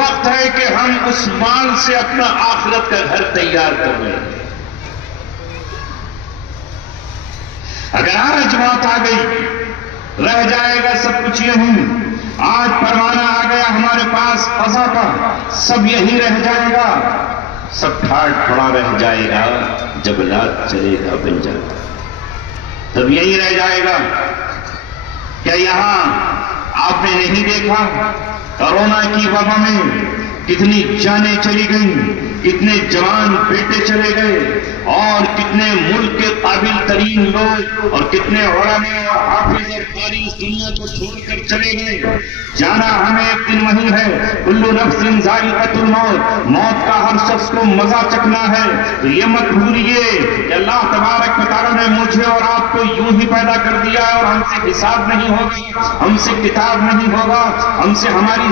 وقت ہے کہ ہم اس مال سے اپنا آخرت کا گھر تیار کر لیں۔ اگر آج موت آ گئی رہ جائے گا سب کچھ یہیں، آج پروانہ آ گیا ہمارے پاس فضا کا، سب یہیں رہ جائے گا، سب ٹھاٹ پڑا رہ جائے گا، جب لات چلے گا بن جائے گا، تب یہی رہ جائے گا۔ کیا یہاں آپ نے نہیں دیکھا کورونا کی وبا میں کتنی جانیں چلی گئیں، کتنے جوان بیٹے چلے گئے، اور کتنے ملک کے قابل ترین لوگ اور کتنے علماء اور حافظ اور قاری اس دنیا کو چھوڑ کر چلے گئے۔ جانا ہمیں ایک دن وہی ہے، کل نفس ذائقۃ الموت، موت کا ہر شخص کو مزہ چکھنا ہے۔ تو یہ مت بھولیے کہ اللہ تبارک و تعالیٰ نے مجھے اور آپ کو یوں ہی پیدا کر دیا ہے، اور ہم سے حساب نہیں ہوگا، ہم سے کتاب نہیں ہوگا، ہم سے ہماری